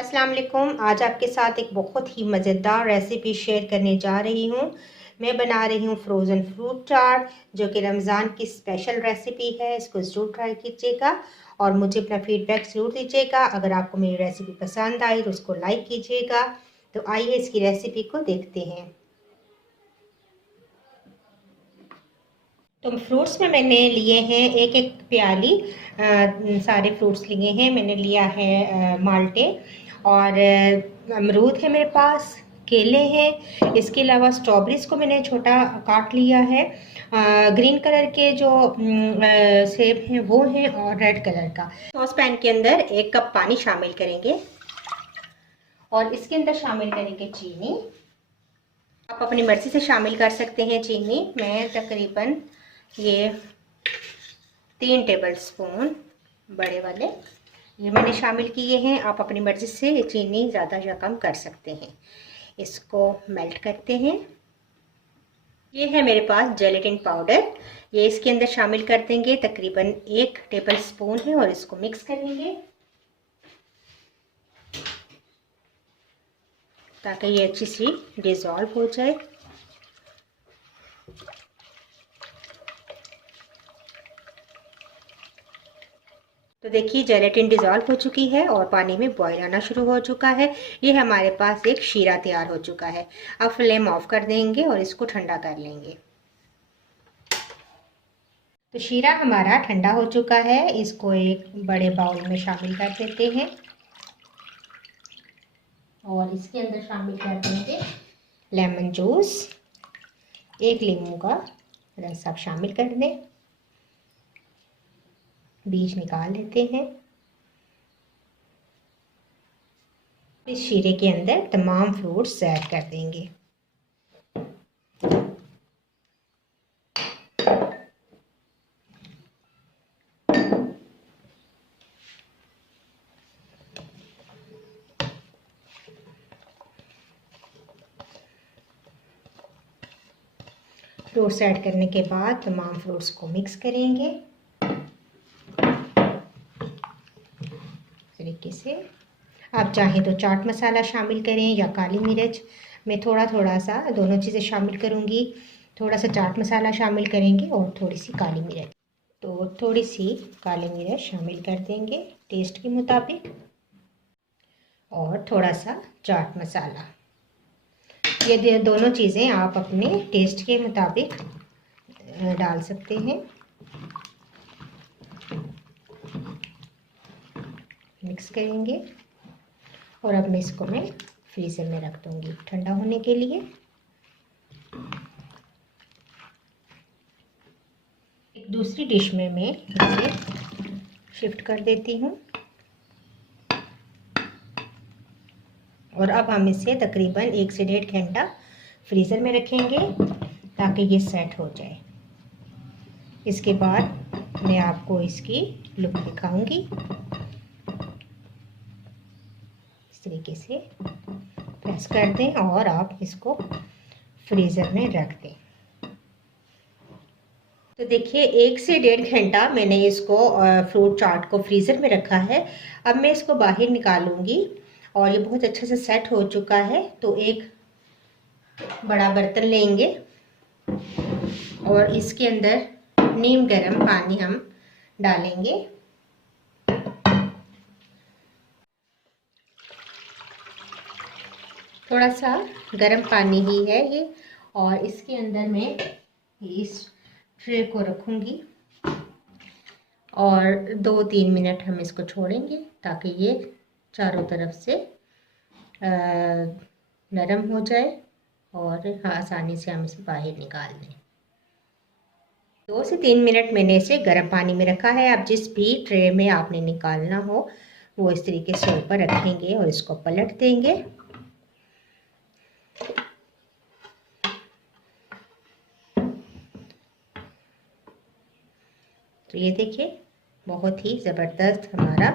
अस्सलाम वालेकुम। आज आपके साथ एक बहुत ही मज़ेदार रेसिपी शेयर करने जा रही हूँ। मैं बना रही हूँ फ्रोज़न फ्रूट चाट, जो कि रमज़ान की स्पेशल रेसिपी है। इसको ज़रूर ट्राई कीजिएगा और मुझे अपना फीडबैक ज़रूर दीजिएगा। अगर आपको मेरी रेसिपी पसंद आई तो उसको लाइक कीजिएगा। तो आइए इसकी रेसिपी को देखते हैं। तो फ्रूट्स में मैंने लिए हैं एक एक प्याली सारे फ्रूट्स लिए हैं। मैंने लिया है माल्टे और अमरूद है मेरे पास, केले हैं। इसके अलावा स्ट्रॉबेरीज को मैंने छोटा काट लिया है। ग्रीन कलर के जो सेब हैं वो हैं और रेड कलर का। सॉस पैन के अंदर 1 कप पानी शामिल करेंगे और इसके अंदर शामिल करेंगे चीनी। आप अपनी मर्ज़ी से शामिल कर सकते हैं चीनी। मैं तकरीबन ये 3 टेबल स्पून बड़े वाले ये मैंने शामिल किए हैं। आप अपनी मर्ज़ी से चीनी ज़्यादा या कम कर सकते हैं। इसको मेल्ट करते हैं। ये है मेरे पास जेलेटिन पाउडर, ये इसके अंदर शामिल कर देंगे। तकरीबन 1 टेबल स्पून है और इसको मिक्स करेंगे ताकि ये अच्छी सी डिज़ोल्व हो जाए। तो देखिए जेलेटिन डिज़ोल्व हो चुकी है और पानी में बॉईल आना शुरू हो चुका है। ये हमारे पास एक शीरा तैयार हो चुका है। अब फ्लेम ऑफ कर देंगे और इसको ठंडा कर लेंगे। तो शीरा हमारा ठंडा हो चुका है। इसको एक बड़े बाउल में शामिल कर देते हैं और इसके अंदर शामिल कर देंगे लेमन जूस। 1 लीमू का रस आप शामिल कर दें, बीज निकाल लेते हैं। इस शीरे के अंदर तमाम फ्रूट्स ऐड कर देंगे। फ्रूट्स ऐड करने के बाद तमाम फ्रूट्स को मिक्स करेंगे तरीके से। आप चाहें तो चाट मसाला शामिल करें या काली मिर्च। मैं थोड़ा थोड़ा सा दोनों चीज़ें शामिल करूँगी। थोड़ा सा चाट मसाला शामिल करेंगे और थोड़ी सी काली मिर्च। तो थोड़ी सी काली मिर्च शामिल कर देंगे टेस्ट के मुताबिक और थोड़ा सा चाट मसाला। ये दोनों चीज़ें आप अपने टेस्ट के मुताबिक डाल सकते हैं। मिक्स करेंगे और अब इसको मैं फ्रीज़र में रख दूँगी ठंडा होने के लिए। एक दूसरी डिश में मैं इसे शिफ्ट कर देती हूँ और अब हम इसे तकरीबन 1 से 1.5 घंटा फ्रीज़र में रखेंगे ताकि ये सेट हो जाए। इसके बाद मैं आपको इसकी लुक दिखाऊंगी। इस तरीके से प्रेस कर दें और आप इसको फ्रीज़र में रख दें। तो देखिए 1 से 1.5 घंटा मैंने इसको फ्रूट चाट को फ्रीज़र में रखा है। अब मैं इसको बाहर निकालूंगी और ये बहुत अच्छे से सेट हो चुका है। तो एक बड़ा बर्तन लेंगे और इसके अंदर नीम गर्म पानी हम डालेंगे। थोड़ा सा गर्म पानी ही है ये और इसके अंदर मैं इस ट्रे को रखूँगी और 2-3 मिनट हम इसको छोड़ेंगे ताकि ये चारों तरफ से नरम हो जाए और आसानी से हम इसे बाहर निकाल दें। 2 से 3 मिनट मैंने इसे गर्म पानी में रखा है। आप जिस भी ट्रे में आपने निकालना हो वो इस तरीके से ऊपर रखेंगे और इसको पलट देंगे। तो ये देखिए बहुत ही ज़बरदस्त हमारा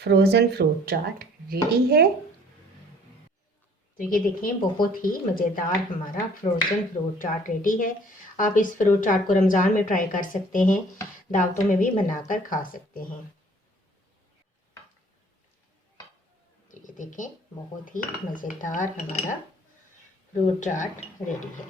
फ्रोज़न फ्रूट चाट रेडी है। तो ये देखें बहुत ही मज़ेदार हमारा फ्रोज़न फ्रूट चाट रेडी है। आप इस फ्रूट चाट को रमज़ान में ट्राई कर सकते हैं, दावतों में भी बनाकर खा सकते हैं। ये देखें, बहुत ही मज़ेदार हमारा फ्रूट चाट रेडी है।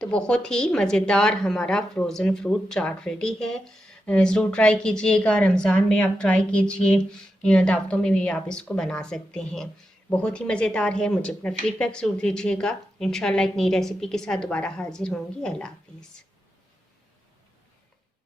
तो बहुत ही मज़ेदार हमारा फ्रोज़न फ्रूट चाट रेडी है। ज़रूर ट्राई कीजिएगा, रमज़ान में आप ट्राई कीजिए, दावतों में भी आप इसको बना सकते हैं। बहुत ही मज़ेदार है। मुझे अपना फीडबैक ज़रूर दीजिएगा। इंशाल्लाह एक नई रेसिपी के साथ दोबारा हाजिर होंगी। अल्लाह हाफ़िज़।